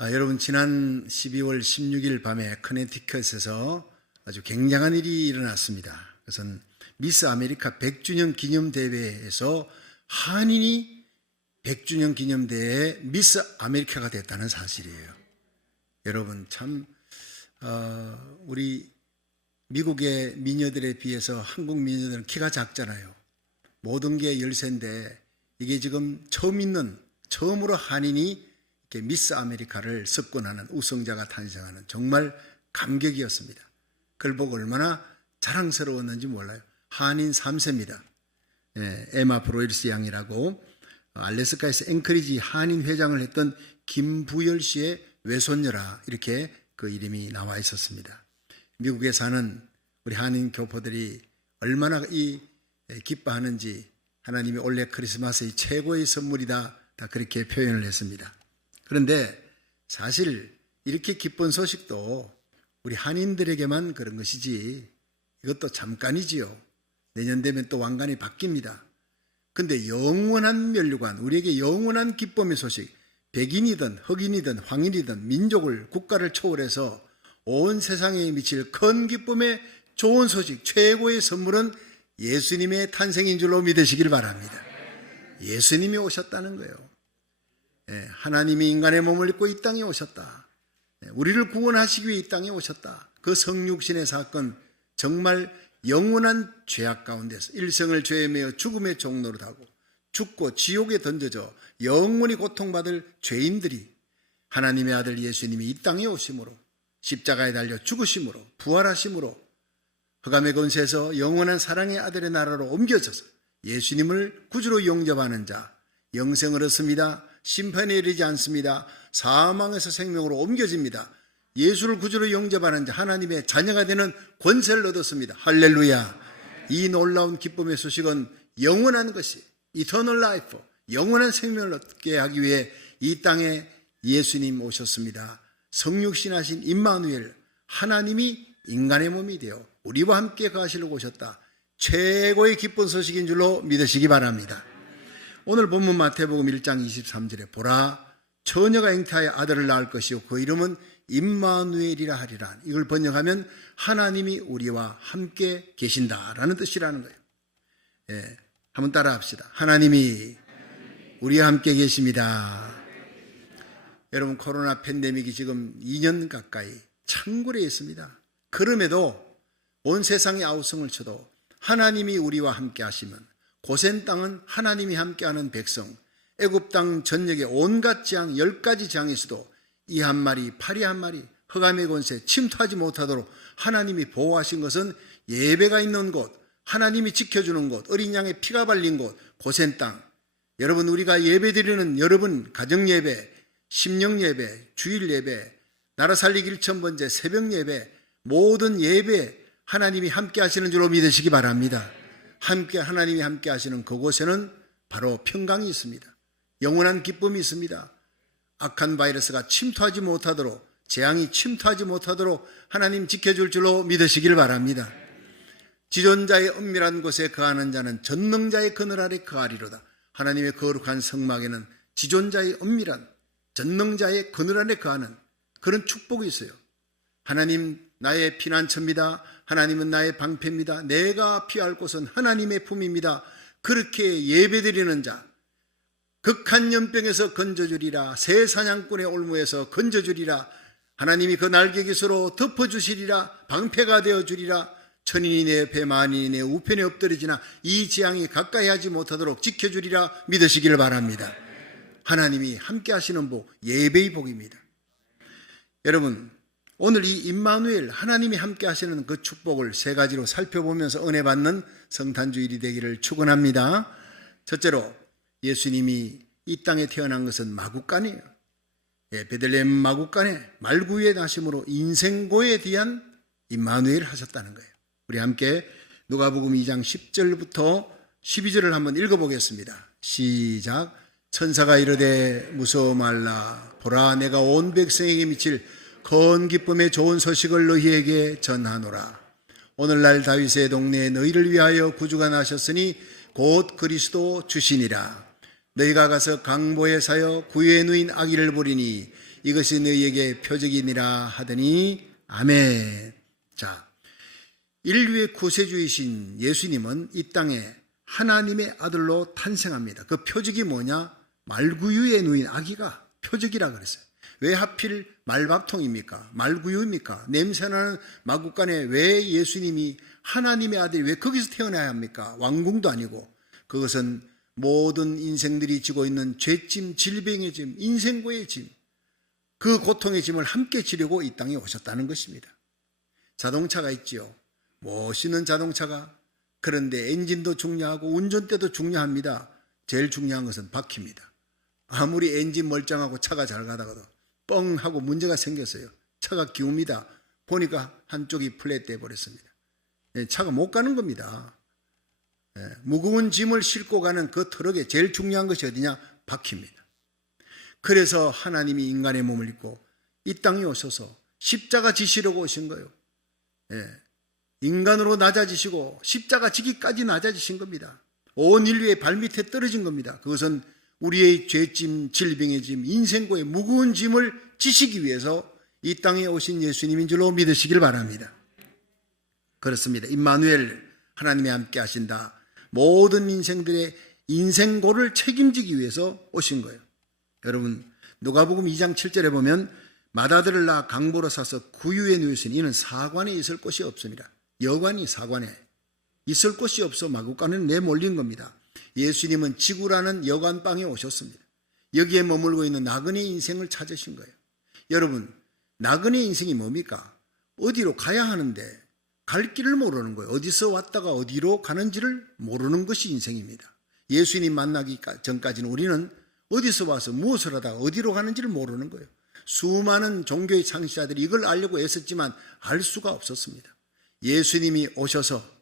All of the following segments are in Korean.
여러분, 지난 12월 16일 밤에 커네티컷에서 아주 굉장한 일이 일어났습니다. 그것은 미스 아메리카 100주년 기념대회에서 한인이 100주년 기념대회에 미스 아메리카가 됐다는 사실이에요. 여러분, 참 우리 미국의 미녀들에 비해서 한국 미녀들은 키가 작잖아요. 모든 게 열세인데 이게 지금 처음으로 한인이 미스 아메리카를 석권하는 우승자가 탄생하는 정말 감격이었습니다. 그걸 보고 얼마나 자랑스러웠는지 몰라요. 한인 3세입니다. 에마 브로일스 양이라고 알래스카에서 앵커리지 한인 회장을 했던 김부열 씨의 외손녀라, 이렇게 그 이름이 나와 있었습니다. 미국에 사는 우리 한인 교포들이 얼마나 기뻐하는지 하나님이 올해 크리스마스의 최고의 선물이다, 다 그렇게 표현을 했습니다. 그런데 사실 이렇게 기쁜 소식도 우리 한인들에게만 그런 것이지 이것도 잠깐이지요. 내년 되면 또 왕관이 바뀝니다. 그런데 영원한 면류관, 우리에게 영원한 기쁨의 소식, 백인이든 흑인이든 황인이든 민족을, 국가를 초월해서 온 세상에 미칠 큰 기쁨의 좋은 소식, 최고의 선물은 예수님의 탄생인 줄로 믿으시길 바랍니다. 예수님이 오셨다는 거예요. 하나님이 인간의 몸을 입고 이 땅에 오셨다. 우리를 구원하시기 위해 이 땅에 오셨다. 그 성육신의 사건, 정말 영원한 죄악 가운데서 일생을 죄에 매여 죽음의 종로로 타고 죽고 지옥에 던져져 영원히 고통받을 죄인들이 하나님의 아들 예수님이 이 땅에 오심으로, 십자가에 달려 죽으심으로, 부활하심으로 흑암의 권세에서 영원한 사랑의 아들의 나라로 옮겨져서 예수님을 구주로 영접하는 자 영생을 얻습니다. 심판에 이르지 않습니다. 사망에서 생명으로 옮겨집니다. 예수를 구주로 영접하는 자 하나님의 자녀가 되는 권세를 얻었습니다. 할렐루야. 이 놀라운 기쁨의 소식은 영원한 것이, Eternal Life, 영원한 생명을 얻게 하기 위해 이 땅에 예수님 오셨습니다. 성육신하신 임마누엘, 하나님이 인간의 몸이 되어 우리와 함께 거하시려고 오셨다. 최고의 기쁜 소식인 줄로 믿으시기 바랍니다. 오늘 본문 마태복음 1장 23절에 보라, 처녀가 잉태하여 아들을 낳을 것이요 그 이름은 임마누엘이라 하리라. 이걸 번역하면 하나님이 우리와 함께 계신다라는 뜻이라는 거예요. 한번 따라 합시다. 하나님이 우리와 함께 계십니다. 여러분, 코로나 팬데믹이 지금 2년 가까이 창궐해 있습니다. 그럼에도 온 세상이 아우성을 쳐도 하나님이 우리와 함께 하시면 고센 땅은 하나님이 함께하는 백성, 애굽 땅 전역의 온갖 재앙 10가지 재앙에서도 이 한 마리, 파리 한 마리, 흑암의 권세 침투하지 못하도록 하나님이 보호하신 것은 예배가 있는 곳, 하나님이 지켜주는 곳, 어린 양의 피가 발린 곳, 고센 땅. 여러분, 우리가 예배드리는 여러분 가정 예배, 심령 예배, 주일 예배, 나라 살리기 1000번째 새벽 예배, 모든 예배 하나님이 함께 하시는 줄로 믿으시기 바랍니다. 하나님이 함께 하시는 그곳에는 바로 평강이 있습니다. 영원한 기쁨이 있습니다. 악한 바이러스가 침투하지 못하도록, 재앙이 침투하지 못하도록 하나님 지켜줄 줄로 믿으시길 바랍니다. 지존자의 은밀한 곳에 거하는 자는 전능자의 그늘 아래 거하리로다. 하나님의 거룩한 성막에는 지존자의 은밀한, 전능자의 그늘 아래 거하는 그런 축복이 있어요. 하나님 나의 피난처입니다. 하나님은 나의 방패입니다. 내가 피할 곳은 하나님의 품입니다. 그렇게 예배드리는 자, 극한 연병에서 건져주리라. 새 사냥꾼의 올무에서 건져주리라. 하나님이 그 날개 깃으로 덮어주시리라. 방패가 되어주리라. 천인이 내 옆에 만인이 내 우편에 엎드리지나 이 재앙이 가까이 하지 못하도록 지켜주리라. 믿으시기를 바랍니다. 하나님이 함께 하시는 복, 예배의 복입니다. 여러분, 오늘 이 임마누엘, 하나님이 함께 하시는 그 축복을 세 가지로 살펴보면서 은혜 받는 성탄주일이 되기를 축원합니다. 첫째로, 예수님이 이 땅에 태어난 것은 마국간이에요. 베들레헴 마국간에 말구유의 나심으로 인생고에 대한 임마누엘을 하셨다는 거예요. 우리 함께 누가복음 2장 10절부터 12절을 한번 읽어보겠습니다. 시작. 천사가 이르되 무서워 말라. 보라, 내가 온 백성에게 미칠 큰 기쁨의 좋은 소식을 너희에게 전하노라. 오늘날 다윗의 동네에 너희를 위하여 구주가 나셨으니 곧 그리스도 주시니라. 너희가 가서 강보에 사여 구유에 누인 아기를 보리니 이것이 너희에게 표적이니라 하더니 아멘. 자, 인류의 구세주이신 예수님은 이 땅에 하나님의 아들로 탄생합니다. 그 표적이 뭐냐? 말구유에 누인 아기가 표적이라 그랬어요. 왜 하필 말밥통입니까? 말구유입니까? 냄새나는 마구간에 왜 예수님이 하나님의 아들이 왜 거기서 태어나야 합니까? 왕궁도 아니고. 그것은 모든 인생들이 지고 있는 죄짐, 질병의 짐, 인생고의 짐, 그 고통의 짐을 함께 지려고 이 땅에 오셨다는 것입니다. 자동차가 있지요. 멋있는 자동차가. 그런데 엔진도 중요하고 운전대도 중요합니다. 제일 중요한 것은 바퀴입니다. 아무리 엔진 멀쩡하고 차가 잘 가다가도 뻥 하고 문제가 생겼어요. 차가 기웁니다. 보니까 한쪽이 플랫돼 버렸습니다. 차가 못 가는 겁니다. 무거운 짐을 싣고 가는 그 트럭에 제일 중요한 것이 어디냐? 바퀴입니다. 그래서 하나님이 인간의 몸을 입고 이 땅에 오셔서 십자가 지시려고 오신 거예요. 인간으로 낮아지시고 십자가 지기까지 낮아지신 겁니다. 온 인류의 발밑에 떨어진 겁니다. 그것은 우리의 죄짐, 질병의 짐, 인생고의 무거운 짐을 지시기 위해서 이 땅에 오신 예수님인 줄로 믿으시길 바랍니다. 그렇습니다. 임마누엘, 하나님이 함께 하신다. 모든 인생들의 인생고를 책임지기 위해서 오신 거예요. 여러분, 누가복음 2장 7절에 보면 맏아들을 낳아 강보로 사서 구유에 누우신 이는 사관에 있을 곳이 없습니다. 여관이 사관에 있을 곳이 없어 마구간에 내몰린 겁니다. 예수님은 지구라는 여관방에 오셨습니다. 여기에 머물고 있는 나그네 인생을 찾으신 거예요. 여러분, 나그네 인생이 뭡니까? 어디로 가야 하는데 갈 길을 모르는 거예요. 어디서 왔다가 어디로 가는지를 모르는 것이 인생입니다. 예수님 만나기 전까지는 우리는 어디서 와서 무엇을 하다가 어디로 가는지를 모르는 거예요. 수많은 종교의 창시자들이 이걸 알려고 애썼지만 알 수가 없었습니다. 예수님이 오셔서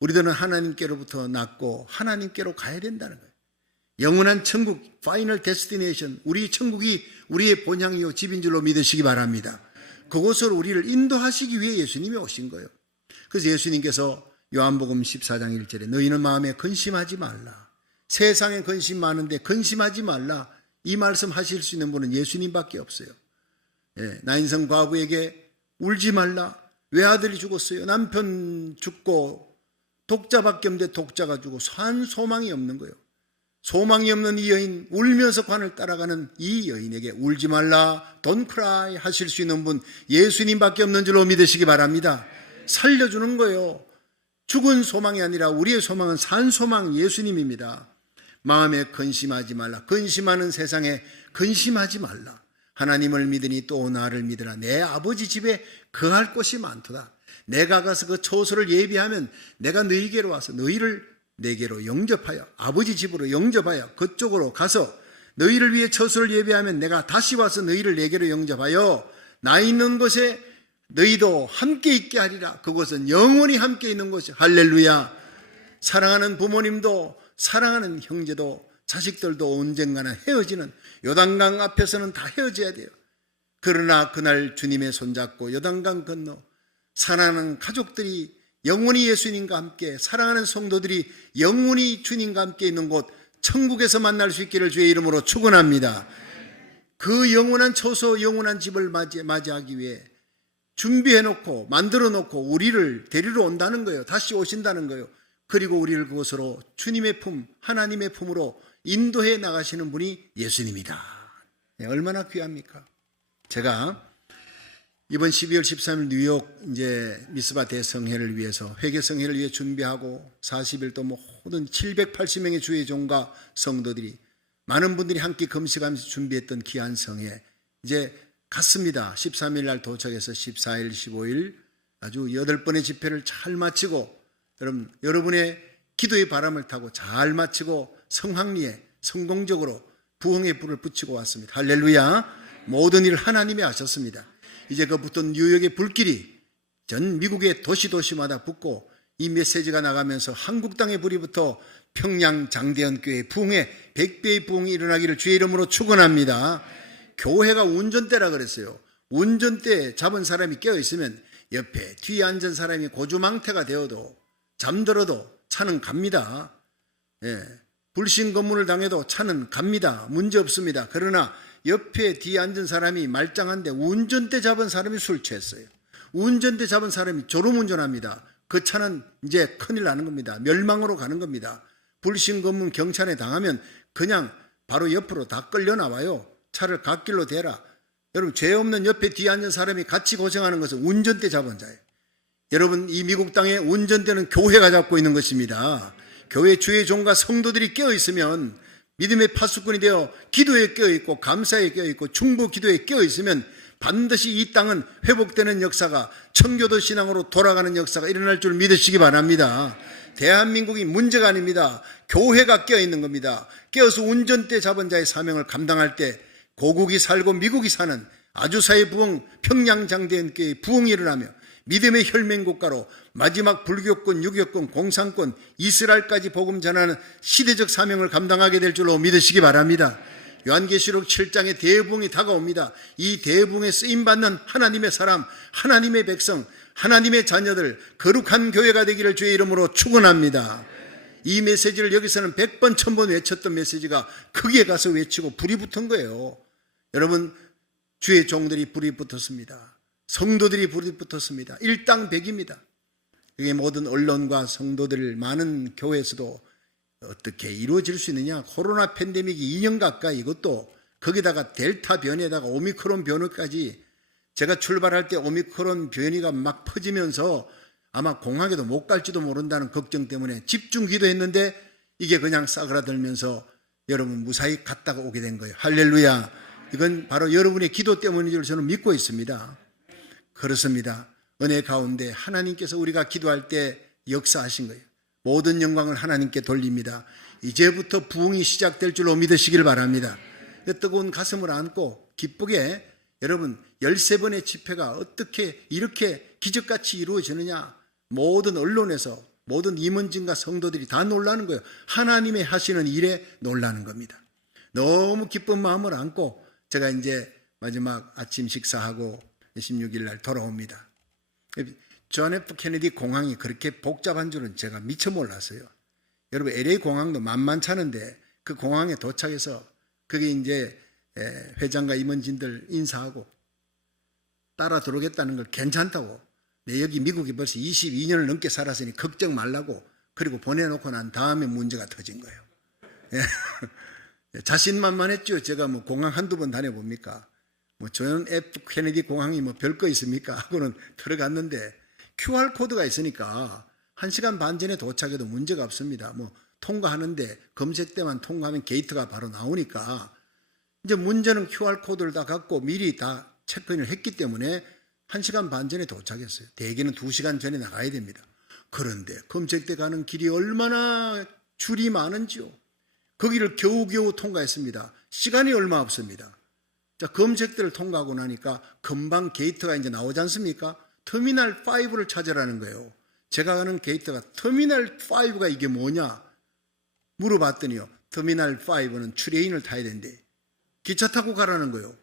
우리들은 하나님께로부터 낳고 하나님께로 가야 된다는 거예요. 영원한 천국, 파이널 데스티네이션, 우리 천국이 우리의 본향이요 집인 줄로 믿으시기 바랍니다. 그곳으로 우리를 인도하시기 위해 예수님이 오신 거예요. 그래서 예수님께서 요한복음 14장 1절에 너희는 마음에 근심하지 말라. 세상에 근심 많은데 근심하지 말라. 이 말씀 하실 수 있는 분은 예수님밖에 없어요. 나인성 과부에게 울지 말라. 외아들이 죽었어요. 남편 죽고 독자밖에 없는데 독자가 죽고 산 소망이 없는 거예요. 소망이 없는 이 여인, 울면서 관을 따라가는 이 여인에게 울지 말라, don't cry 하실 수 있는 분 예수님밖에 없는 줄로 믿으시기 바랍니다. 살려주는 거예요. 죽은 소망이 아니라 우리의 소망은 산 소망 예수님입니다. 마음에 근심하지 말라. 근심하는 세상에 근심하지 말라. 하나님을 믿으니 또 나를 믿으라. 내 아버지 집에 거할 곳이 많도다. 내가 가서 그 처소를 예비하면 내가 너희에게로 와서 너희를 내게로 영접하여 아버지 집으로 영접하여 그쪽으로 가서 너희를 위해 처소를 예비하면 내가 다시 와서 너희를 내게로 영접하여 나 있는 곳에 너희도 함께 있게 하리라. 그곳은 영원히 함께 있는 곳이 할렐루야. 사랑하는 부모님도 사랑하는 형제도 자식들도 언젠가는 헤어지는 요단강 앞에서는 다 헤어져야 돼요. 그러나 그날 주님의 손잡고 요단강 건너 사랑하는 가족들이 영원히 예수님과 함께 사랑하는 성도들이 영원히 주님과 함께 있는 곳 천국에서 만날 수 있기를 주의 이름으로 축원합니다. 그 영원한 처소 영원한 집을 맞이하기 위해 준비해놓고 만들어놓고 우리를 데리러 온다는 거예요. 다시 오신다는 거예요. 그리고 우리를 그곳으로 주님의 품 하나님의 품으로 인도해 나가시는 분이 예수님이다. 얼마나 귀합니까? 제가 이번 12월 13일 뉴욕 미스바 대성회를 위해서 회개성회를 위해 준비하고 40일 또 모든 780명의 주의 종과 성도들이 많은 분들이 함께 금식하면서 준비했던 귀한 성회 이제 갔습니다. 13일 날 도착해서 14일, 15일 아주 8번의 집회를 잘 마치고 여러분의 기도의 바람을 타고 잘 마치고 성황리에 성공적으로 부흥의 불을 붙이고 왔습니다. 할렐루야. 모든 일을 하나님이 하셨습니다. 이제 그 붙은 뉴욕의 불길이 전 미국의 도시마다 붙고 이 메시지가 나가면서 한국 땅의 불이 붙어 평양 장대현 교회 부흥에 100배의 부흥이 일어나기를 주의 이름으로 축원합니다. 교회가 운전대라 그랬어요. 운전대 잡은 사람이 깨어있으면 옆에 뒤에 앉은 사람이 고주망태가 되어도 잠들어도 차는 갑니다. 불신 검문을 당해도 차는 갑니다. 문제 없습니다. 그러나 옆에 뒤에 앉은 사람이 말짱한데 운전대 잡은 사람이 술 취했어요. 운전대 잡은 사람이 졸음운전합니다. 그 차는 이제 큰일 나는 겁니다. 멸망으로 가는 겁니다. 불신검문 경찰에 당하면 그냥 바로 옆으로 다 끌려 나와요. 차를 갓길로 대라. 여러분, 죄 없는 옆에 뒤에 앉은 사람이 같이 고생하는 것은 운전대 잡은 자예요. 여러분, 이 미국 땅에 운전대는 교회가 잡고 있는 것입니다. 교회 주의 종과 성도들이 깨어 있으면, 믿음의 파수꾼이 되어 기도에 깨어 있고 감사에 깨어 있고 중보 기도에 깨어 있으면 반드시 이 땅은 회복되는 역사가, 청교도 신앙으로 돌아가는 역사가 일어날 줄 믿으시기 바랍니다. 대한민국이 문제가 아닙니다. 교회가 깨어 있는 겁니다. 깨어서 운전대 잡은 자의 사명을 감당할 때 고국이 살고 미국이 사는 아주사의 부흥, 평양장대인교회의 부흥이 일어나며 믿음의 혈맹국가로 마지막 불교권, 유교권, 공산권, 이스라엘까지 복음 전하는 시대적 사명을 감당하게 될 줄로 믿으시기 바랍니다. 요한계시록 7장의 대부흥이 다가옵니다. 이 대부흥에 쓰임받는 하나님의 사람, 하나님의 백성, 하나님의 자녀들, 거룩한 교회가 되기를 주의 이름으로 축원합니다. 이 메시지를 여기서는 100번, 1000번 외쳤던 메시지가 거기에 가서 외치고 불이 붙은 거예요. 여러분, 주의 종들이 불이 붙었습니다. 성도들이 불이 붙었습니다. 일당백입니다. 이게 모든 언론과 성도들, 많은 교회에서도 어떻게 이루어질 수 있느냐. 코로나 팬데믹이 2년 가까이, 이것도 거기다가 델타 변이에다가 오미크론 변이까지, 제가 출발할 때 오미크론 변이가 막 퍼지면서 아마 공항에도 못 갈지도 모른다는 걱정 때문에 집중 기도했는데 이게 그냥 싸그라들면서 여러분 무사히 갔다가 오게 된 거예요. 할렐루야. 이건 바로 여러분의 기도 때문인 줄 저는 믿고 있습니다. 그렇습니다. 은혜 가운데 하나님께서 우리가 기도할 때 역사하신 거예요. 모든 영광을 하나님께 돌립니다. 이제부터 부흥이 시작될 줄로 믿으시길 바랍니다. 뜨거운 가슴을 안고 기쁘게, 여러분 13번의 집회가 어떻게 이렇게 기적같이 이루어지느냐, 모든 언론에서 모든 임원진과 성도들이 다 놀라는 거예요. 하나님의 하시는 일에 놀라는 겁니다. 너무 기쁜 마음을 안고 제가 이제 마지막 아침 식사하고 16일 날 돌아옵니다. 존 F 케네디 공항이 그렇게 복잡한 줄은 제가 미처 몰랐어요. 여러분, LA 공항도 만만찮은데 그 공항에 도착해서 거기 이제 회장과 임원진들 인사하고 따라 들어오겠다는 걸 괜찮다고, 내 여기 미국에 벌써 22년을 넘게 살았으니 걱정 말라고, 그리고 보내놓고 난 다음에 문제가 터진 거예요. 자신만만했죠. 제가 뭐 공항 한두 번 다녀봅니까? 뭐 존 F 케네디 공항이 뭐 별거 있습니까? 하고는 들어갔는데 QR코드가 있으니까 1시간 반 전에 도착해도 문제가 없습니다. 뭐 통과하는데 검색대만 통과하면 게이트가 바로 나오니까, 이제 문제는 QR코드를 다 갖고 미리 다 체크인을 했기 때문에 1시간 반 전에 도착했어요. 대개는 2시간 전에 나가야 됩니다. 그런데 검색대 가는 길이 얼마나 줄이 많은지요. 거기를 겨우겨우 통과했습니다. 시간이 얼마 없습니다. 자, 검색대를 통과하고 나니까 금방 게이트가 이제 나오지 않습니까? 터미널 5를 찾으라는 거예요. 제가 가는 게이트가 터미널 5가 이게 뭐냐 물어봤더니요, 터미널 5는 트레인을 타야 되는데 기차 타고 가라는 거예요.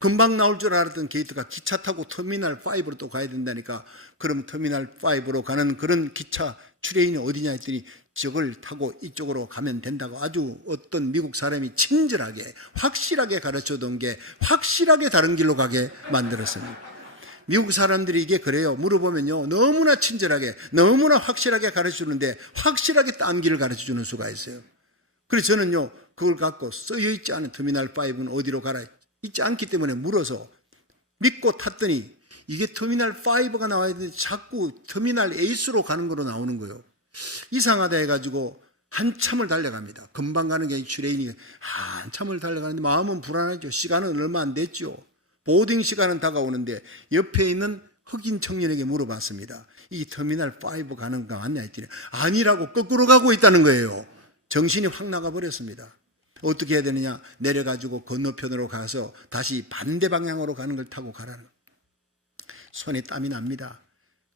금방 나올 줄 알았던 게이트가 기차 타고 터미널 5로 또 가야 된다니까, 그럼 터미널 5로 가는 그런 기차 트레인이 어디냐 했더니 저걸 타고 이쪽으로 가면 된다고 아주 어떤 미국 사람이 친절하게 확실하게 가르쳐둔 게 확실하게 다른 길로 가게 만들었습니다. 미국 사람들이 이게 그래요. 물어보면요, 너무나 친절하게 너무나 확실하게 가르쳐주는데 확실하게 딴 길을 가르쳐주는 수가 있어요. 그래서 저는요, 그걸 갖고 쓰여있지 않은 터미널 5는 어디로 가라 있지 않기 때문에 물어서 믿고 탔더니 이게 터미널 5가 나와야 되는데 자꾸 터미널 8으로 가는 거로 나오는 거예요. 이상하다 해가지고 한참을 달려갑니다. 금방 가는 게 트레인이 한참을 달려가는데 마음은 불안하죠. 시간은 얼마 안 됐죠. 보딩 시간은 다가오는데 옆에 있는 흑인 청년에게 물어봤습니다. 이 터미널 5 가는 거 맞냐 했더니 아니라고 거꾸로 가고 있다는 거예요. 정신이 확 나가버렸습니다. 어떻게 해야 되느냐, 내려가지고 건너편으로 가서 다시 반대 방향으로 가는 걸 타고 가라는 거예요. 손에 땀이 납니다.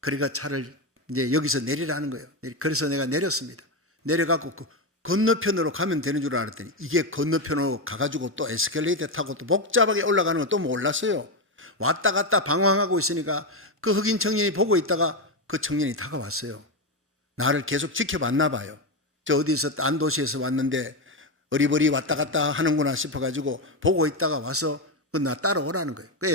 그러니까 차를 이제 여기서 내리라는 거예요. 그래서 내가 내렸습니다. 내려가고 그 건너편으로 가면 되는 줄 알았더니 이게 건너편으로 가가지고 또 에스컬레이터 타고 또 복잡하게 올라가는 건 또 몰랐어요. 왔다 갔다 방황하고 있으니까 그 흑인 청년이 보고 있다가 그 청년이 다가왔어요. 나를 계속 지켜봤나 봐요. 저 어디서 딴 도시에서 왔는데 어리버리 왔다 갔다 하는구나 싶어가지고 보고 있다가 와서 나 따라오라는 거예요. 그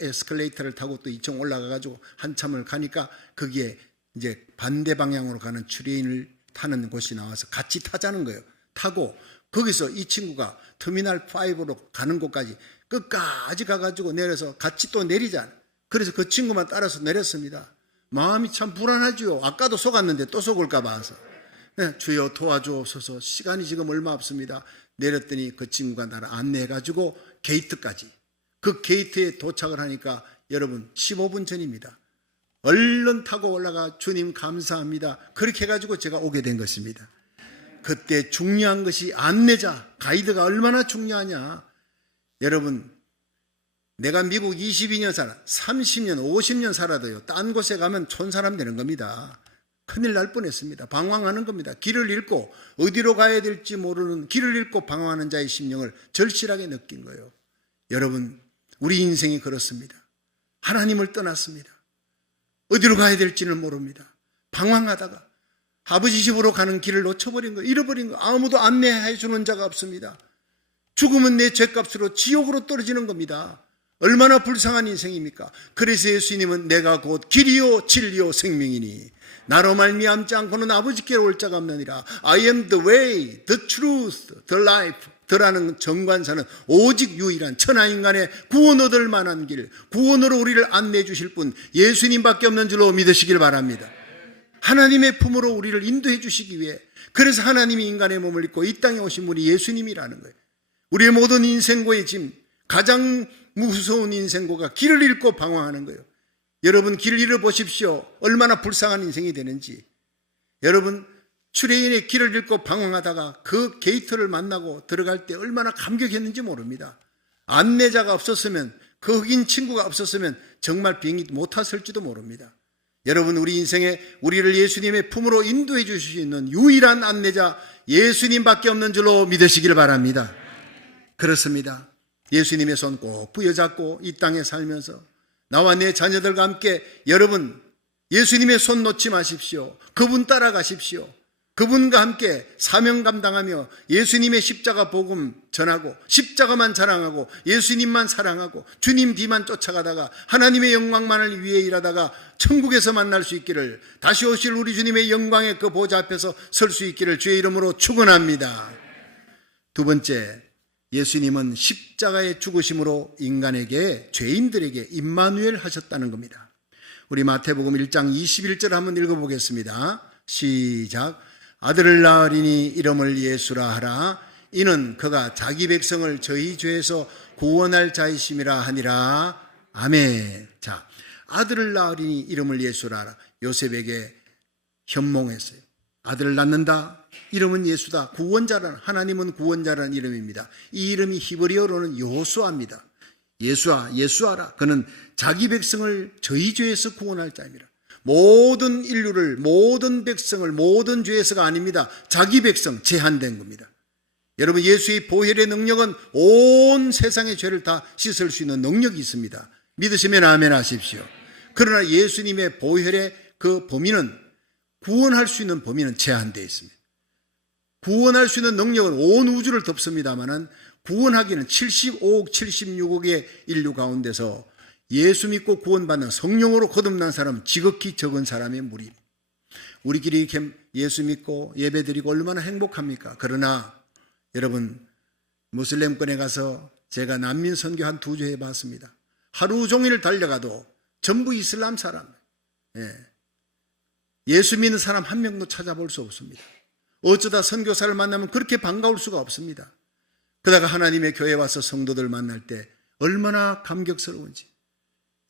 에스컬레이터를 타고 또 2층 올라가가지고 한참을 가니까 거기에 이제 반대 방향으로 가는 트레인을 타는 곳이 나와서 같이 타자는 거예요. 타고 거기서 이 친구가 터미널 5로 가는 곳까지 끝까지 가가지고 내려서 같이 또 내리잖아요. 그래서 그 친구만 따라서 내렸습니다. 마음이 참 불안하죠. 아까도 속았는데 또 속을까 봐서. 네, 주여 도와주옵소서. 시간이 지금 얼마 없습니다. 내렸더니 그 친구가 나를 안내해가지고 게이트까지. 그 게이트에 도착을 하니까 여러분 15분 전입니다. 얼른 타고 올라가 주님 감사합니다. 그렇게 해가지고 제가 오게 된 것입니다. 그때 중요한 것이 안내자, 가이드가 얼마나 중요하냐. 여러분, 내가 미국 22년 살아, 30년, 50년 살아도요, 딴 곳에 가면 촌사람 되는 겁니다. 큰일 날 뻔했습니다. 방황하는 겁니다. 길을 잃고 어디로 가야 될지 모르는, 길을 잃고 방황하는 자의 심령을 절실하게 느낀 거예요. 여러분, 우리 인생이 그렇습니다. 하나님을 떠났습니다. 어디로 가야 될지는 모릅니다. 방황하다가 아버지 집으로 가는 길을 놓쳐버린 거, 잃어버린 거, 아무도 안내해 주는 자가 없습니다. 죽으면 내 죄값으로 지옥으로 떨어지는 겁니다. 얼마나 불쌍한 인생입니까? 그래서 예수님은 내가 곧 길이요 진리요 생명이니 나로 말미암지 않고는 아버지께로 올 자가 없느니라. I am the way, the truth, the life. 더라는 정관사는 오직 유일한 천하인간의 구원 얻을 만한 길, 구원으로 우리를 안내해 주실 분 예수님밖에 없는 줄로 믿으시길 바랍니다. 하나님의 품으로 우리를 인도해 주시기 위해, 그래서 하나님이 인간의 몸을 입고 이 땅에 오신 분이 예수님이라는 거예요. 우리의 모든 인생고의 짐, 가장 무서운 인생고가 길을 잃고 방황하는 거예요. 여러분, 길을 잃어보십시오. 얼마나 불쌍한 인생이 되는지. 여러분, 트레인의 길을 잃고 방황하다가 그 게이트를 만나고 들어갈 때 얼마나 감격했는지 모릅니다. 안내자가 없었으면, 그 흑인 친구가 없었으면 정말 비행기 못 탔을지도 모릅니다. 여러분, 우리 인생에 우리를 예수님의 품으로 인도해 주실 수 있는 유일한 안내자 예수님밖에 없는 줄로 믿으시길 바랍니다. 그렇습니다. 예수님의 손 꼭 부여잡고 이 땅에 살면서 나와 내 자녀들과 함께 여러분 예수님의 손 놓지 마십시오. 그분 따라가십시오. 그분과 함께 사명 감당하며 예수님의 십자가 복음 전하고 십자가만 자랑하고 예수님만 사랑하고 주님 뒤만 쫓아가다가 하나님의 영광만을 위해 일하다가 천국에서 만날 수 있기를, 다시 오실 우리 주님의 영광의 그 보좌 앞에서 설 수 있기를 주의 이름으로 축원합니다. 두 번째, 예수님은 십자가의 죽으심으로 인간에게, 죄인들에게 임마누엘 하셨다는 겁니다. 우리 마태복음 1장 21절 한번 읽어보겠습니다. 시작. 아들을 낳으리니 이름을 예수라 하라. 이는 그가 자기 백성을 저희 죄에서 구원할 자이심이라 하니라. 아멘. 자, 아들을 낳으리니 이름을 예수라 하라. 요셉에게 현몽했어요. 아들을 낳는다. 이름은 예수다. 구원자라는, 하나님은 구원자라는 이름입니다. 이 이름이 히브리어로는 여호수아입니다. 예수아라. 그는 자기 백성을 저희 죄에서 구원할 자입니다. 모든 인류를, 모든 백성을, 모든 죄에서가 아닙니다. 자기 백성, 제한된 겁니다. 여러분, 예수의 보혈의 능력은 온 세상의 죄를 다 씻을 수 있는 능력이 있습니다. 믿으시면 아멘 하십시오. 그러나 예수님의 보혈의 그 범위는, 구원할 수 있는 범위는 제한되어 있습니다. 구원할 수 있는 능력은 온 우주를 덮습니다만은 구원하기는 75억, 76억의 인류 가운데서 예수 믿고 구원받는 성령으로 거듭난 사람은 지극히 적은 사람의 무리. 우리끼리 예수 믿고 예배드리고 얼마나 행복합니까? 그러나 여러분, 무슬림권에 가서 제가 난민 선교 한 2주 해봤습니다. 하루 종일 달려가도 전부 이슬람 사람. 예수 믿는 사람 한 명도 찾아볼 수 없습니다. 어쩌다 선교사를 만나면 그렇게 반가울 수가 없습니다. 그러다가 하나님의 교회에 와서 성도들 만날 때 얼마나 감격스러운지.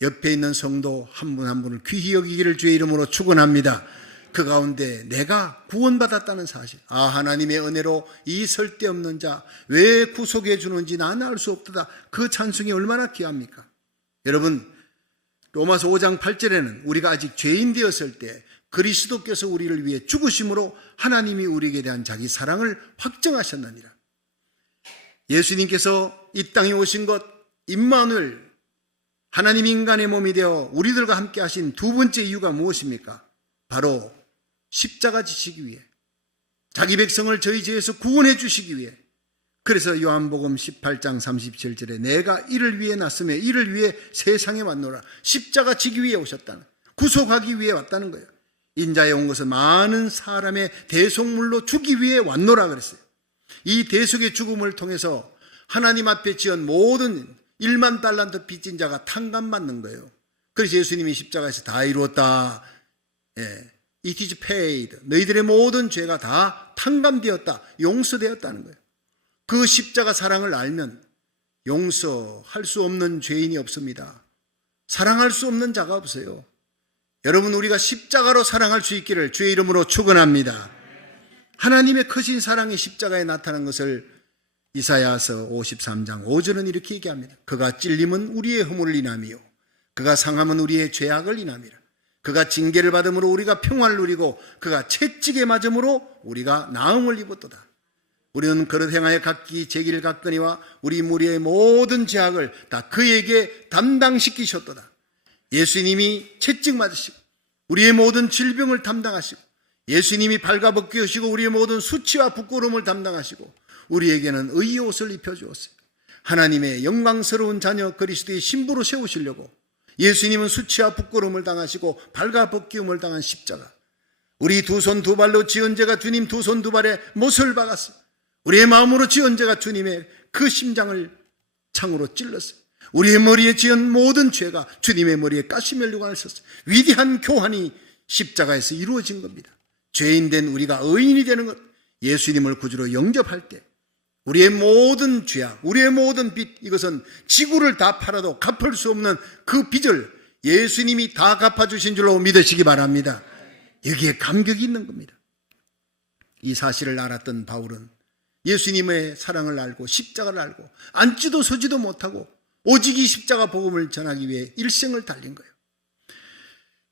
옆에 있는 성도 한 분 한 분을 귀히 여기기를 주의 이름으로 축원합니다. 그 가운데 내가 구원받았다는 사실, 하나님의 은혜로 이 설데없는 자 왜 구속해 주는지 나는 알 수 없도다. 그 찬송이 얼마나 귀합니까? 여러분, 로마서 5장 8절에는 우리가 아직 죄인 되었을 때 그리스도께서 우리를 위해 죽으심으로 하나님이 우리에게 대한 자기 사랑을 확정하셨느니라. 예수님께서 이 땅에 오신 것, 임마누엘, 하나님 인간의 몸이 되어 우리들과 함께 하신 두 번째 이유가 무엇입니까? 바로 십자가 지시기 위해, 자기 백성을 저희 죄에서 구원해 주시기 위해, 그래서 요한복음 18장 37절에 내가 이를 위해 났으며 이를 위해 세상에 왔노라. 십자가 지기 위해 오셨다는, 구속하기 위해 왔다는 거예요. 인자에 온 것은 많은 사람의 대속물로 주기 위해 왔노라 그랬어요. 이 대속의 죽음을 통해서 하나님 앞에 지은 모든 1만 달란트 빚진 자가 탕감받는 거예요. 그래서 예수님이 십자가에서 다 이루었다. It is paid. 너희들의 모든 죄가 다 탕감되었다. 용서되었다는 거예요. 그 십자가 사랑을 알면 용서할 수 없는 죄인이 없습니다. 사랑할 수 없는 자가 없어요. 여러분, 우리가 십자가로 사랑할 수 있기를 주의 이름으로 축원합니다. 하나님의 크신 사랑이 십자가에 나타난 것을 이사야서 53장 5절은 이렇게 얘기합니다. 그가 찔림은 우리의 허물을 인함이요 그가 상함은 우리의 죄악을 인함이라. 그가 징계를 받음으로 우리가 평화를 누리고 그가 채찍에 맞음으로 우리가 나음을 입었도다. 우리는 그릇 행하여 각기 제기를 갔거니와 우리 무리의 모든 죄악을 다 그에게 담당시키셨도다. 예수님이 채찍 맞으시고 우리의 모든 질병을 담당하시고 예수님이 발가벗기시고 우리의 모든 수치와 부끄러움을 담당하시고 우리에게는 의의 옷을 입혀주었어요. 하나님의 영광스러운 자녀 그리스도의 신부로 세우시려고 예수님은 수치와 부끄러움을 당하시고 발가벗기움을 당한 십자가, 우리 두 손 두 발로 지은 죄가 주님 두 손 두 발에 못을 박았어요. 우리의 마음으로 지은 죄가 주님의 그 심장을 창으로 찔렀어요. 우리의 머리에 지은 모든 죄가 주님의 머리에 가시면류관을 썼어요. 위대한 교환이 십자가에서 이루어진 겁니다. 죄인 된 우리가 의인이 되는 것, 예수님을 구주로 영접할 때 우리의 모든 죄악, 우리의 모든 빚, 이것은 지구를 다 팔아도 갚을 수 없는 그 빚을 예수님이 다 갚아주신 줄로 믿으시기 바랍니다. 여기에 감격이 있는 겁니다. 이 사실을 알았던 바울은 예수님의 사랑을 알고 십자가를 알고 앉지도 서지도 못하고 오직 이 십자가 복음을 전하기 위해 일생을 달린 거예요.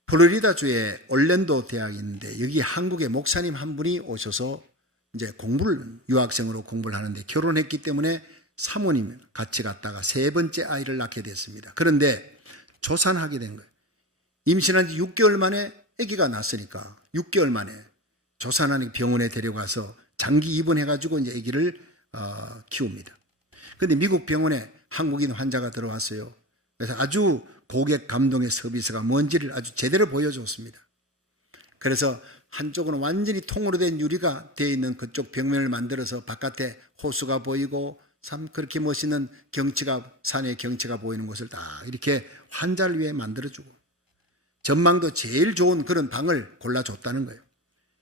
플로리다주에 올랜도 대학이 있는데 여기 한국의 목사님 한 분이 오셔서 이제 유학생으로 공부를 하는데 결혼했기 때문에 사모님 같이 갔다가 세 번째 아이를 낳게 됐습니다. 그런데 조산하게 된 거예요. 임신한 지 6개월 만에 아기가 났으니까 6개월 만에 조산하는 병원에 데려가서 장기 입원해가지고 이제 아기를 키웁니다. 그런데 미국 병원에 한국인 환자가 들어왔어요. 그래서 아주 고객 감동의 서비스가 뭔지를 아주 제대로 보여줬습니다. 그래서 한쪽은 완전히 통으로 된 유리가 되어 있는 그쪽 벽면을 만들어서 바깥에 호수가 보이고 참 그렇게 멋있는 경치가, 산의 경치가 보이는 곳을 다 이렇게 환자를 위해 만들어주고 전망도 제일 좋은 그런 방을 골라줬다는 거예요.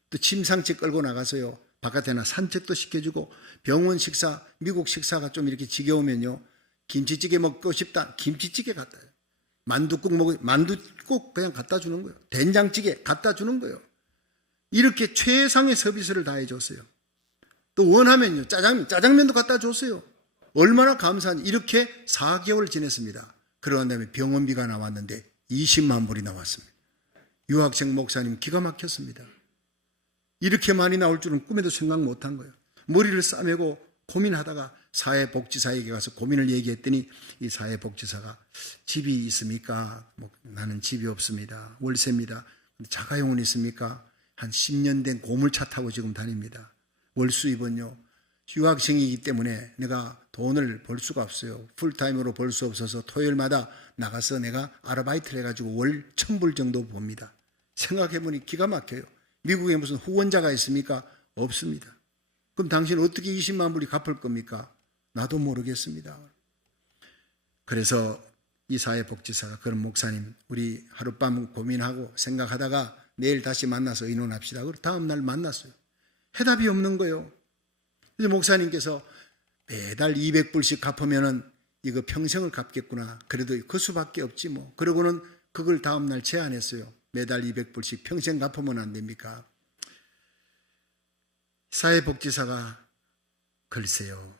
또 침상치 끌고 나가서요, 바깥에나 산책도 시켜주고 병원 식사, 미국 식사가 좀 이렇게 지겨우면요, 김치찌개 먹고 싶다, 김치찌개 갖다 줘요. 만둣국 먹으면 만둣국 그냥 갖다 주는 거예요. 된장찌개 갖다 주는 거예요. 이렇게 최상의 서비스를 다 해줬어요. 또 원하면요, 짜장면도 갖다 줬어요. 얼마나 감사한지. 이렇게 4개월 지냈습니다. 그러한 다음에 병원비가 나왔는데 20만 불이 나왔습니다. 유학생 목사님 기가 막혔습니다. 이렇게 많이 나올 줄은 꿈에도 생각 못한 거예요. 머리를 싸매고 고민하다가 사회복지사에게 가서 고민을 얘기했더니 이 사회복지사가 집이 있습니까? 나는 집이 없습니다. 월세입니다. 자가용은 있습니까? 한 10년 된 고물차 타고 지금 다닙니다. 월 수입은요, 유학생이기 때문에 내가 돈을 벌 수가 없어요. 풀타임으로 벌 수 없어서 토요일마다 나가서 내가 아르바이트를 해가지고 월 1,000불 정도 봅니다. 생각해보니 기가 막혀요. 미국에 무슨 후원자가 있습니까? 없습니다. 그럼 당신 어떻게 20만 불이 갚을 겁니까? 나도 모르겠습니다. 그래서 이 사회복지사가 그런 목사님, 우리 하룻밤 고민하고 생각하다가 내일 다시 만나서 의논합시다. 그리고 다음 날 만났어요. 해답이 없는 거예요. 그래서 목사님께서 매달 200불씩 갚으면은 이거 평생을 갚겠구나. 그래도 그 수밖에 없지 뭐. 그러고는 그걸 다음 날 제안했어요. 매달 200불씩 평생 갚으면 안 됩니까? 사회복지사가 글쎄요,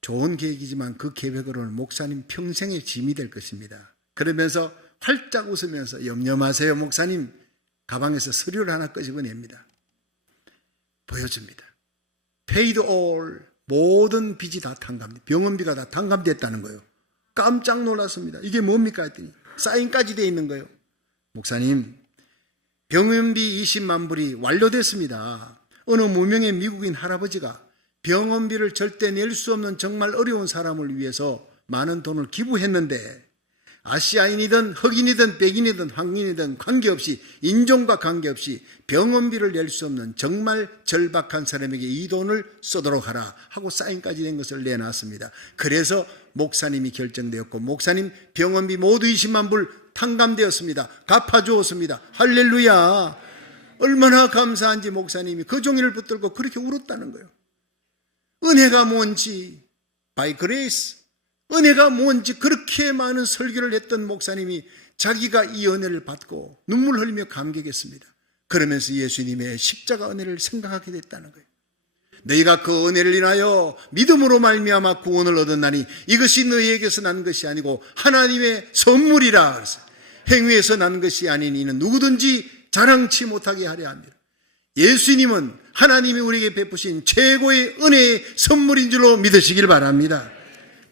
좋은 계획이지만 그 계획으로는 목사님 평생의 짐이 될 것입니다. 그러면서 활짝 웃으면서 염려 마세요 목사님, 가방에서 서류를 하나 끄집어냅니다. 보여줍니다. Paid all, 모든 빚이 다 탕감돼, 병원비가 다 탕감됐다는 거예요. 깜짝 놀랐습니다. 이게 뭡니까 했더니 사인까지 돼 있는 거예요. 목사님, 병원비 20만 불이 완료됐습니다. 어느 무명의 미국인 할아버지가 병원비를 절대 낼 수 없는 정말 어려운 사람을 위해서 많은 돈을 기부했는데 아시아인이든 흑인이든 백인이든 황인이든 관계없이 인종과 관계없이 병원비를 낼 수 없는 정말 절박한 사람에게 이 돈을 쓰도록 하라 하고 사인까지 된 것을 내놨습니다. 그래서 목사님이 결정되었고 목사님 병원비 모두 20만 불 탕감되었습니다. 갚아주었습니다. 할렐루야. 얼마나 감사한지 목사님이 그 종이를 붙들고 그렇게 울었다는 거예요. 은혜가 뭔지, by grace, 은혜가 뭔지 그렇게 많은 설교를 했던 목사님이 자기가 이 은혜를 받고 눈물 흘리며 감격했습니다. 그러면서 예수님의 십자가 은혜를 생각하게 됐다는 거예요. 너희가 그 은혜를 인하여 믿음으로 말미암아 구원을 얻었나니 이것이 너희에게서 난 것이 아니고 하나님의 선물이라. 그래서 행위에서 난 것이 아닌 이는 누구든지 자랑치 못하게 하려 합니다. 예수님은 하나님이 우리에게 베푸신 최고의 은혜의 선물인 줄로 믿으시길 바랍니다.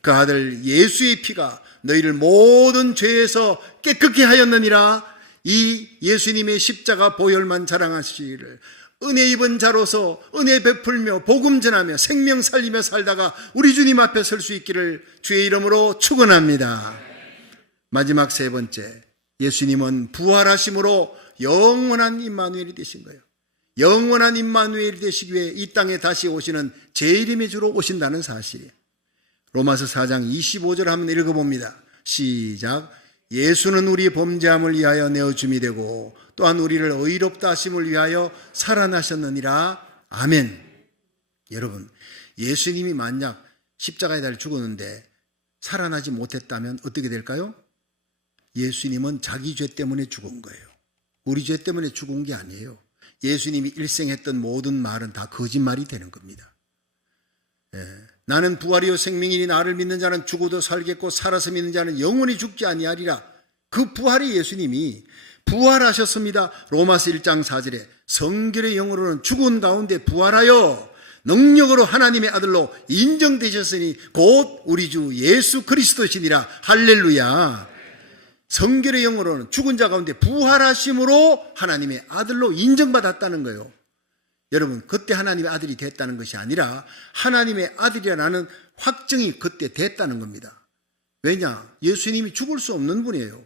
그 아들 예수의 피가 너희를 모든 죄에서 깨끗게 하였느니라. 이 예수님의 십자가 보혈만 자랑하시기를 은혜 입은 자로서 은혜 베풀며 복음 전하며 생명 살리며 살다가 우리 주님 앞에 설 수 있기를 주의 이름으로 축원합니다. 마지막 세 번째, 예수님은 부활하심으로 영원한 임마누엘이 되신 거예요. 영원한 임마누엘이 되시기 위해 이 땅에 다시 오시는 제1임의 주로 오신다는 사실이에요. 로마서 4장 25절 한번 읽어봅니다. 시작. 예수는 우리 범죄함을 위하여 내어줌이 되고 또한 우리를 의롭다 하심을 위하여 살아나셨느니라. 아멘. 여러분, 예수님이 만약 십자가에 달려 죽었는데 살아나지 못했다면 어떻게 될까요? 예수님은 자기 죄 때문에 죽은 거예요. 우리 죄 때문에 죽은 게 아니에요. 예수님이 일생했던 모든 말은 다 거짓말이 되는 겁니다. 나는 부활이요 생명이니 나를 믿는 자는 죽어도 살겠고 살아서 믿는 자는 영원히 죽지 아니하리라. 그 부활이 예수님이 부활하셨습니다. 로마서 1장 4절에 성결의 영으로는 죽은 가운데 부활하여 능력으로 하나님의 아들로 인정되셨으니 곧 우리 주 예수 그리스도시니라. 할렐루야. 성결의 영으로는 죽은 자 가운데 부활하심으로 하나님의 아들로 인정받았다는 거예요. 여러분, 그때 하나님의 아들이 됐다는 것이 아니라 하나님의 아들이라는 확정이 그때 됐다는 겁니다. 왜냐? 예수님이 죽을 수 없는 분이에요.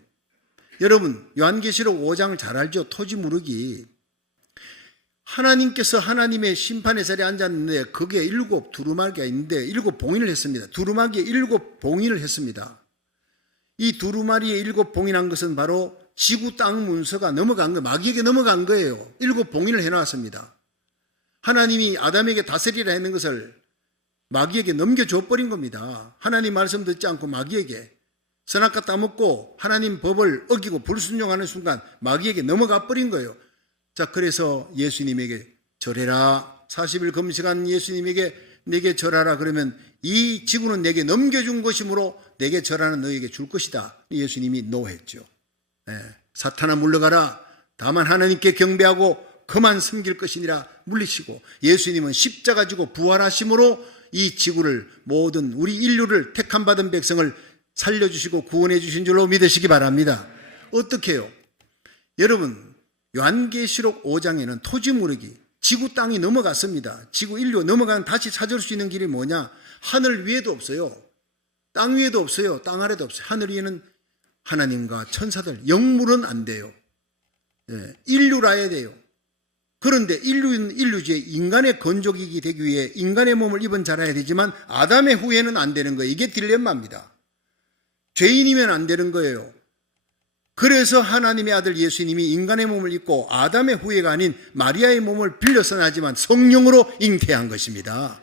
여러분, 요한계시록 5장을 잘 알죠? 토지무르기. 하나님께서 하나님의 심판의 자리에 앉았는데 거기에 7 두루마기가 있는데 7 봉인을 했습니다. 두루마기에 7 봉인을 했습니다. 이 두루마리에 7 봉인한 것은 바로 지구 땅 문서가 넘어간 거예요. 마귀에게 넘어간 거예요. 7 봉인을 해놨습니다. 하나님이 아담에게 다스리라 했는 것을 마귀에게 넘겨줘 버린 겁니다. 하나님 말씀 듣지 않고 마귀에게 선악과 따먹고 하나님 법을 어기고 불순종하는 순간 마귀에게 넘어가 버린 거예요. 자, 그래서 예수님에게 절해라. 40일 금식한 예수님에게 내게 절하라. 그러면 이 지구는 내게 넘겨준 것이므로 내게 절하는 너에게 줄 것이다. 예수님이 노했죠. 사탄아 물러가라. 다만 하나님께 경배하고 그만 섬길 것이니라 물리치고 예수님은 십자가 지고 부활하심으로 이 지구를 모든 우리 인류를 택함받은 백성을 살려주시고 구원해 주신 줄로 믿으시기 바랍니다. 어떻게 해요? 여러분, 요한계시록 5장에는 토지무르기 지구 땅이 넘어갔습니다. 지구 인류 넘어가면 다시 찾을 수 있는 길이 뭐냐? 하늘 위에도 없어요. 땅 위에도 없어요. 땅 아래도 없어요. 하늘 위에는 하나님과 천사들, 영물은 안 돼요. 인류라야 돼요. 그런데 인류는 인류지에 인간의 건조기가 되기 위해 인간의 몸을 입은 자라야 되지만 아담의 후예는 안 되는 거예요. 이게 딜레마입니다. 죄인이면 안 되는 거예요. 그래서 하나님의 아들 예수님이 인간의 몸을 입고 아담의 후예가 아닌 마리아의 몸을 빌려서 나지만 성령으로 잉태한 것입니다.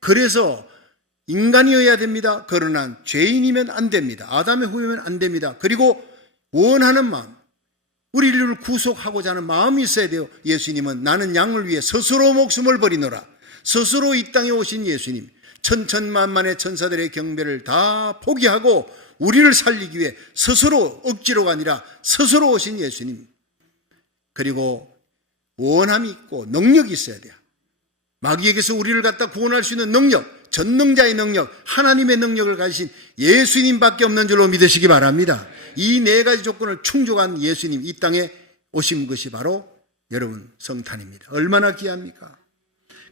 그래서 인간이어야 됩니다. 그러나 죄인이면 안 됩니다. 아담의 후예면 안 됩니다. 그리고 원하는 마음, 우리 인류를 구속하고자 하는 마음이 있어야 돼요. 예수님은 나는 양을 위해 스스로 목숨을 버리노라. 스스로 이 땅에 오신 예수님, 천천만만의 천사들의 경배를 다 포기하고 우리를 살리기 위해 스스로 억지로가 아니라 스스로 오신 예수님. 그리고 원함이 있고 능력이 있어야 돼요. 마귀에게서 우리를 갖다 구원할 수 있는 능력, 전능자의 능력, 하나님의 능력을 가지신 예수님밖에 없는 줄로 믿으시기 바랍니다. 이 4가지 조건을 충족한 예수님, 이 땅에 오신 것이 바로 여러분 성탄입니다. 얼마나 귀합니까?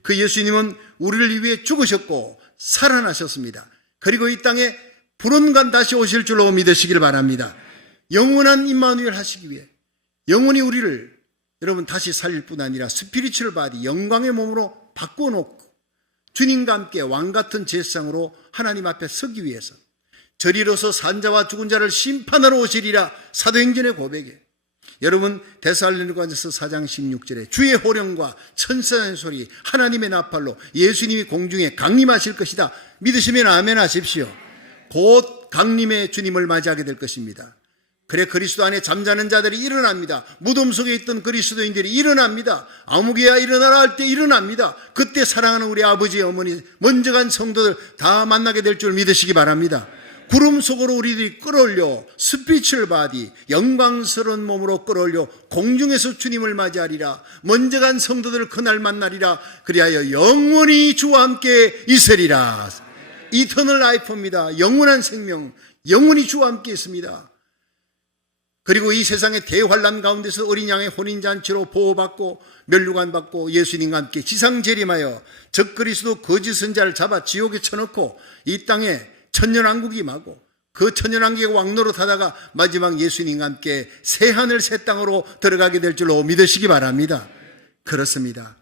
그 예수님은 우리를 위해 죽으셨고 살아나셨습니다. 그리고 이 땅에 불언간 다시 오실 줄로 믿으시길 바랍니다. 영원한 임마누엘 하시기 위해 영원히 우리를 여러분 다시 살릴 뿐 아니라 스피리추얼 바디, 영광의 몸으로 바꿔놓고 주님과 함께 왕같은 제사장으로 하나님 앞에 서기 위해서 저리로서 산자와 죽은 자를 심판하러 오시리라 사도행전의 고백에 여러분 데살로니가전서 4장 16절에 주의 호령과 천사의 소리 하나님의 나팔로 예수님이 공중에 강림하실 것이다. 믿으시면 아멘 하십시오. 곧 강림의 주님을 맞이하게 될 것입니다. 그래 그리스도 안에 잠자는 자들이 일어납니다. 무덤 속에 있던 그리스도인들이 일어납니다. 아무개야 일어나라 할 때 일어납니다. 그때 사랑하는 우리 아버지 어머니 먼저 간 성도들 다 만나게 될 줄 믿으시기 바랍니다. 구름 속으로 우리들이 끌어올려 스피리추얼 바디, 영광스러운 몸으로 끌어올려 공중에서 주님을 맞이하리라. 먼저 간 성도들을 그날 만나리라. 그리하여 영원히 주와 함께 있으리라. 이터널 라이프입니다. 영원한 생명, 영원히 주와 함께 있습니다. 그리고 이 세상의 대환란 가운데서 어린 양의 혼인잔치로 보호받고 멸류관 받고 예수님과 함께 지상재림하여 적그리스도 거짓 선자를 잡아 지옥에 쳐넣고 이 땅에 천년왕국이 임하고 그 천년왕국의 왕노로 타다가 마지막 예수님과 함께 새하늘 새 땅으로 들어가게 될 줄로 믿으시기 바랍니다. 그렇습니다.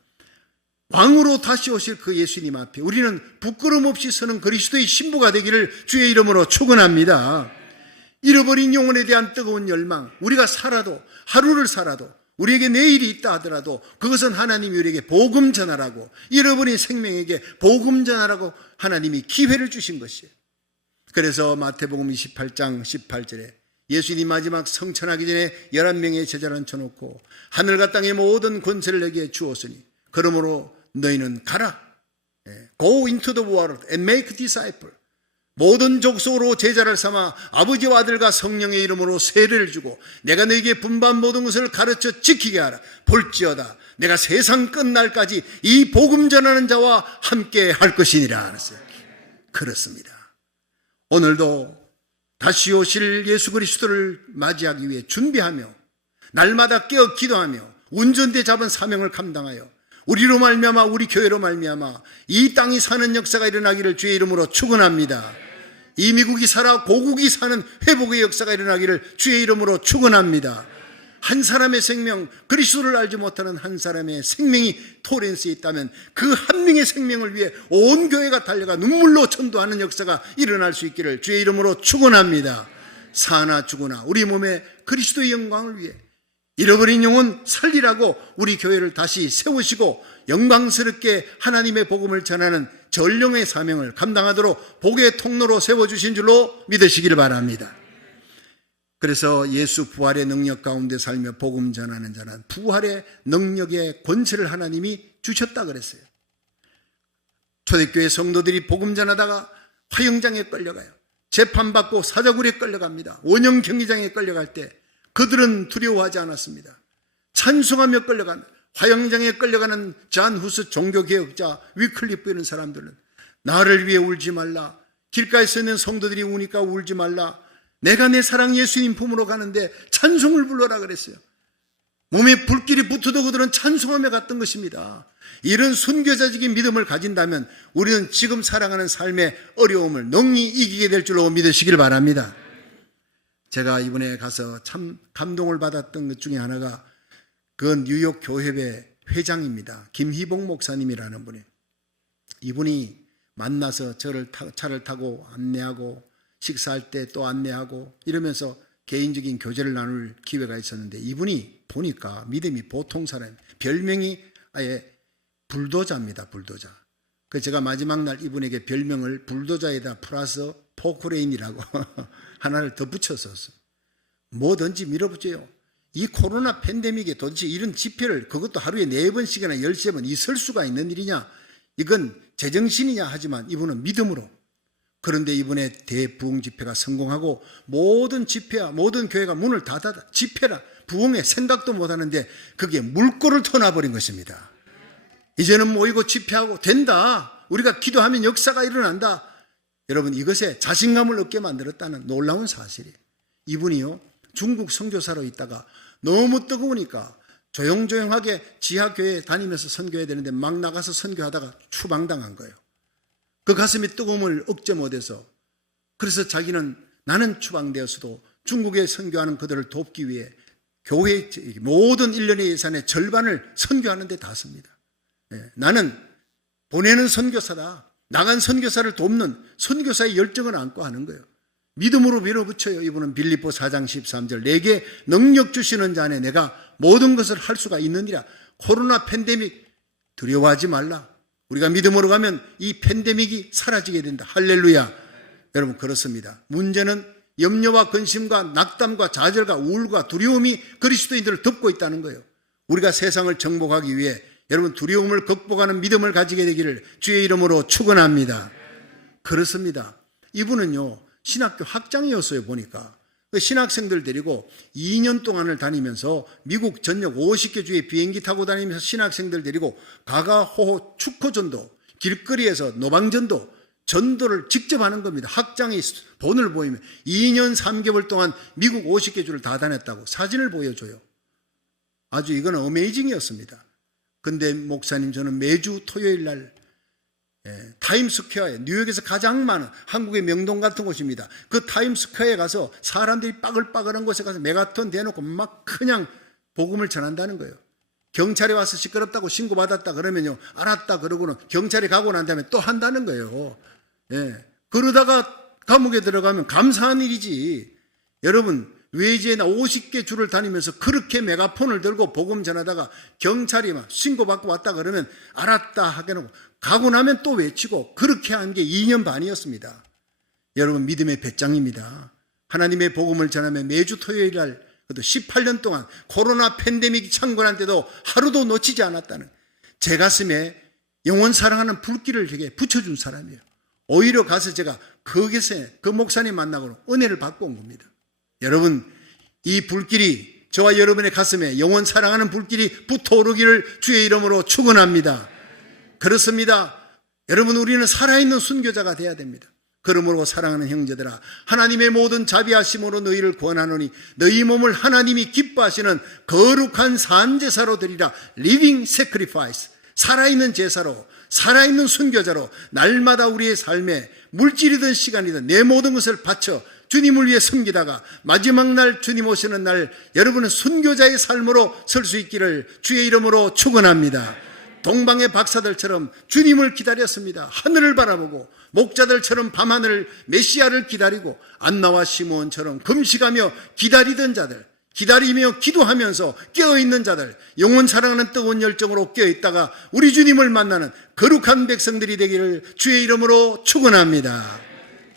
왕으로 다시 오실 그 예수님 앞에 우리는 부끄럼 없이 서는 그리스도의 신부가 되기를 주의 이름으로 축원합니다. 잃어버린 영혼에 대한 뜨거운 열망, 우리가 살아도 하루를 살아도 우리에게 내일이 있다 하더라도 그것은 하나님이 우리에게 복음 전하라고, 잃어버린 생명에게 복음 전하라고 하나님이 기회를 주신 것이에요. 그래서 마태복음 28장 18절에 예수님 마지막 성천하기 전에 11명의 제자를 앉혀놓고 하늘과 땅의 모든 권세를 내게 주었으니 그러므로 너희는 가라, Go into the world and make disciples, 모든 족속으로 제자를 삼아 아버지와 아들과 성령의 이름으로 세례를 주고 내가 너에게 분반 모든 것을 가르쳐 지키게 하라. 볼지어다 내가 세상 끝날까지 이 복음 전하는 자와 함께 할 것이니라 하셨어요. 그렇습니다. 오늘도 다시 오실 예수 그리스도를 맞이하기 위해 준비하며 날마다 깨어 기도하며 운전대 잡은 사명을 감당하여 우리로 말미암아 우리 교회로 말미암아 이 땅이 사는 역사가 일어나기를 주의 이름으로 축원합니다. 이 미국이 살아 고국이 사는 회복의 역사가 일어나기를 주의 이름으로 축원합니다. 한 사람의 생명, 그리스도를 알지 못하는 한 사람의 생명이 토렌스에 있다면 그 한 명의 생명을 위해 온 교회가 달려가 눈물로 전도하는 역사가 일어날 수 있기를 주의 이름으로 축원합니다. 사나 죽으나 우리 몸에 그리스도의 영광을 위해 잃어버린 영혼 살리라고 우리 교회를 다시 세우시고 영광스럽게 하나님의 복음을 전하는 전령의 사명을 감당하도록 복의 통로로 세워주신 줄로 믿으시기를 바랍니다. 그래서 예수 부활의 능력 가운데 살며 복음 전하는 자는 부활의 능력의 권세를 하나님이 주셨다 그랬어요. 초대교회 성도들이 복음 전하다가 화형장에 끌려가요. 재판받고 사자굴에 끌려갑니다. 원형 경기장에 끌려갈 때 그들은 두려워하지 않았습니다. 찬송하며 끌려간, 화형장에 끌려가는 잔 후스 종교개혁자 위클리프 이런 사람들은 나를 위해 울지 말라, 길가에 서 있는 성도들이 우니까 울지 말라, 내가 내 사랑 예수님 품으로 가는데 찬송을 불러라 그랬어요. 몸에 불길이 붙어도 그들은 찬송하며 갔던 것입니다. 이런 순교자적인 믿음을 가진다면 우리는 지금 살아가는 삶의 어려움을 능히 이기게 될 줄로 믿으시길 바랍니다. 제가 이번에 가서 참 감동을 받았던 것 중에 하나가 그 뉴욕 교회회 회장입니다. 김희봉 목사님이라는 분이, 이분이 만나서 저를 차를 타고 안내하고 식사할 때 또 안내하고 이러면서 개인적인 교제를 나눌 기회가 있었는데, 이분이 보니까 믿음이 보통 사람, 별명이 아예 불도자입니다. 불도자. 그래서 제가 마지막 날 이분에게 별명을 불도자에다 플러스 포크레인이라고 하나를 더 붙였었어요. 뭐든지 밀어붙여요. 이 코로나 팬데믹에 도대체 이런 집회를 그것도 하루에 4번씩이나 13번 있을 수가 있는 일이냐, 이건 제정신이냐 하지만 이분은 믿음으로. 그런데 이번에 대부흥 집회가 성공하고 모든 집회와 모든 교회가 문을 다 닫아, 집회라 부흥에 생각도 못하는데 그게 물꼬를 터놔버린 것입니다. 이제는 모이고 집회하고 된다, 우리가 기도하면 역사가 일어난다. 여러분, 이것에 자신감을 얻게 만들었다는 놀라운 사실이에요. 이분이요, 중국 선교사로 있다가 너무 뜨거우니까 조용조용하게 지하교회 다니면서 선교해야 되는데 막 나가서 선교하다가 추방당한 거예요. 그 가슴이 뜨거움을 억제 못해서, 그래서 자기는 나는 추방되었어도 중국에 선교하는 그들을 돕기 위해 교회 모든 1년의 예산의 절반을 선교하는 데 다 씁니다. 나는 보내는 선교사다. 나간 선교사를 돕는 선교사의 열정을 안고 하는 거예요. 믿음으로 밀어붙여요. 이분은 빌립보 4장 13절, 내게 능력 주시는 자 안에 내가 모든 것을 할 수가 있느니라. 코로나 팬데믹 두려워하지 말라. 우리가 믿음으로 가면 이 팬데믹이 사라지게 된다. 할렐루야. 여러분, 그렇습니다. 문제는 염려와 근심과 낙담과 좌절과 우울과 두려움이 그리스도인들을 덮고 있다는 거예요. 우리가 세상을 정복하기 위해 여러분 두려움을 극복하는 믿음을 가지게 되기를 주의 이름으로 축원합니다. 그렇습니다. 이분은요 신학교 학장이었어요. 보니까 그 신학생들 데리고 2년 동안을 다니면서 미국 전역 50개 주의 비행기 타고 다니면서 신학생들 데리고 가가호호 축구전도, 길거리에서 노방전도, 전도를 직접 하는 겁니다. 학장이 돈을 보이면 2년 3개월 동안 미국 50개 주를 다 다녔다고 사진을 보여줘요. 아주 이건 어메이징이었습니다. 근데 목사님, 저는 매주 토요일 날 타임스퀘어에, 뉴욕에서 가장 많은 한국의 명동 같은 곳입니다. 그 타임스퀘어에 가서 사람들이 빠글빠글한 곳에 가서 메가톤 대놓고 막 그냥 복음을 전한다는 거예요. 경찰이 와서 시끄럽다고 신고받았다 그러면요, 알았다 그러고는 경찰이 가고 난 다음에 또 한다는 거예요. 그러다가 감옥에 들어가면 감사한 일이지. 여러분, 외지에나 50개 주를 다니면서 그렇게 메가폰을 들고 복음 전하다가 경찰이 막 신고받고 왔다 그러면 알았다 하게는 가고 나면 또 외치고, 그렇게 한 게 2년 반이었습니다. 여러분, 믿음의 배짱입니다. 하나님의 복음을 전하며 매주 토요일 날, 그것도 18년 동안 코로나 팬데믹이 창궐한 때도 하루도 놓치지 않았다는, 제 가슴에 영원 사랑하는 불길을 제게 붙여준 사람이에요. 오히려 가서 제가 거기서 그 목사님 만나고 은혜를 받고 온 겁니다. 여러분, 이 불길이 저와 여러분의 가슴에 영원 사랑하는 불길이 붙어오르기를 주의 이름으로 축원합니다. 그렇습니다. 여러분, 우리는 살아있는 순교자가 돼야 됩니다. 그러므로 사랑하는 형제들아, 하나님의 모든 자비하심으로 너희를 구원하노니 너희 몸을 하나님이 기뻐하시는 거룩한 산제사로 드리라. 리빙 세크리파이스, 살아있는 제사로, 살아있는 순교자로 날마다 우리의 삶에 물질이든 시간이든 내 모든 것을 바쳐 주님을 위해 섬기다가 마지막 날 주님 오시는 날 여러분은 순교자의 삶으로 설 수 있기를 주의 이름으로 축원합니다. 동방의 박사들처럼 주님을 기다렸습니다. 하늘을 바라보고 목자들처럼 밤하늘 메시아를 기다리고 안나와 시므온처럼 금식하며 기다리던 자들, 기다리며 기도하면서 깨어있는 자들, 영원 사랑하는 뜨거운 열정으로 깨어있다가 우리 주님을 만나는 거룩한 백성들이 되기를 주의 이름으로 축원합니다.